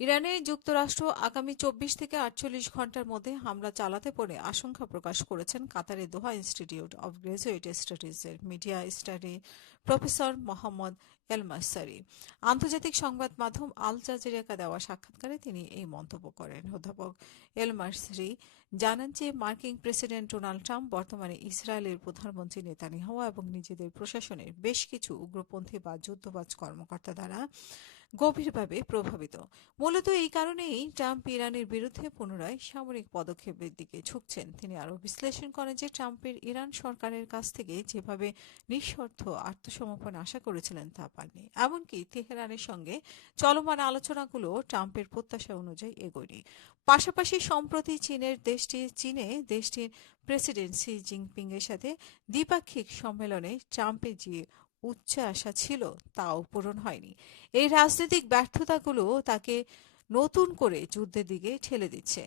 ইরানে যুক্তরাষ্ট্র আগামী ২৪ থেকে ৪৮ ঘণ্টার মধ্যে হামলা চালাতে পারে আশঙ্কা প্রকাশ করেছেন কাতারের দোহা ইনস্টিটিউট অব গ্র্যাজুয়েট স্টাডিজের media study professor Mohammed Elmasry. আন্তর্জাতিক সংবাদ মাধ্যম আল জাজিরাকে দেওয়া সাক্ষাৎকারে তিনি এই মন্তব্য করেন। অধ্যাপক এলমাসারি জানান যে মার্কিন প্রেসিডেন্ট ডোনাল্ড ট্রাম্প বর্তমানে ইসরায়েলের প্রধানমন্ত্রী নেতানিয়াহু এবং নিজেদের প্রশাসনের বেশ কিছু উগ্রপন্থী বা যুদ্ধবাজ কর্মকর্তা দ্বারা গভীরভাবে প্রভাবিত। মূলত এই কারণেই ট্রাম্প ইরানের বিরুদ্ধে পুনরায় সামরিক পদক্ষেপের দিকে ঝুঁকছেন। তিনি আরও বিশ্লেষণ করেন যে ট্রাম্পের ইরান সরকারের কাছ থেকে যেভাবে নিঃশর্ত আত্মসমর্পণ আশা করেছিলেন তা পাননি। এমনকি তেহরানের সঙ্গে চলমান আলোচনাগুলো ট্রাম্পের প্রত্যাশা অনুযায়ী এগোয়নি। পাশাপাশি সম্প্রতি চীনে দেশটির প্রেসিডেন্ট শি জিনপিং এর সাথে দ্বিপাক্ষিক সম্মেলনে ট্রাম্পের যে উচ্চ আশা ছিল তাও পূরণ হয়নি। এই রাজনৈতিক ব্যর্থতাগুলো তাকে নতুন করে যুদ্ধের দিকে ঠেলে দিচ্ছে।